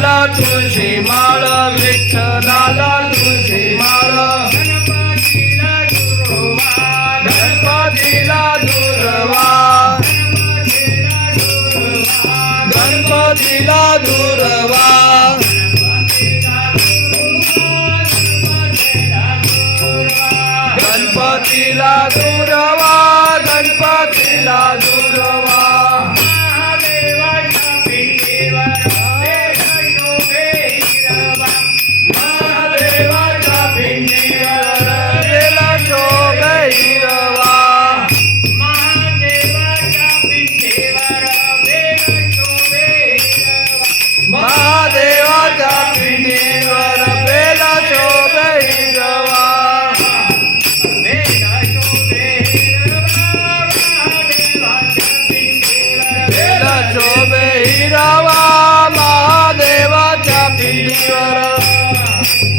लाला तुझी माळ विठ्ठलाला तुझी माळ गणपतीला दुर्वा गणपतीला दुर्वा गणपतीला दुर्वा गणपतीला दुर्वा गणपती बेला शोभ हिरवा महादेवाच्या पिंडीवर आणि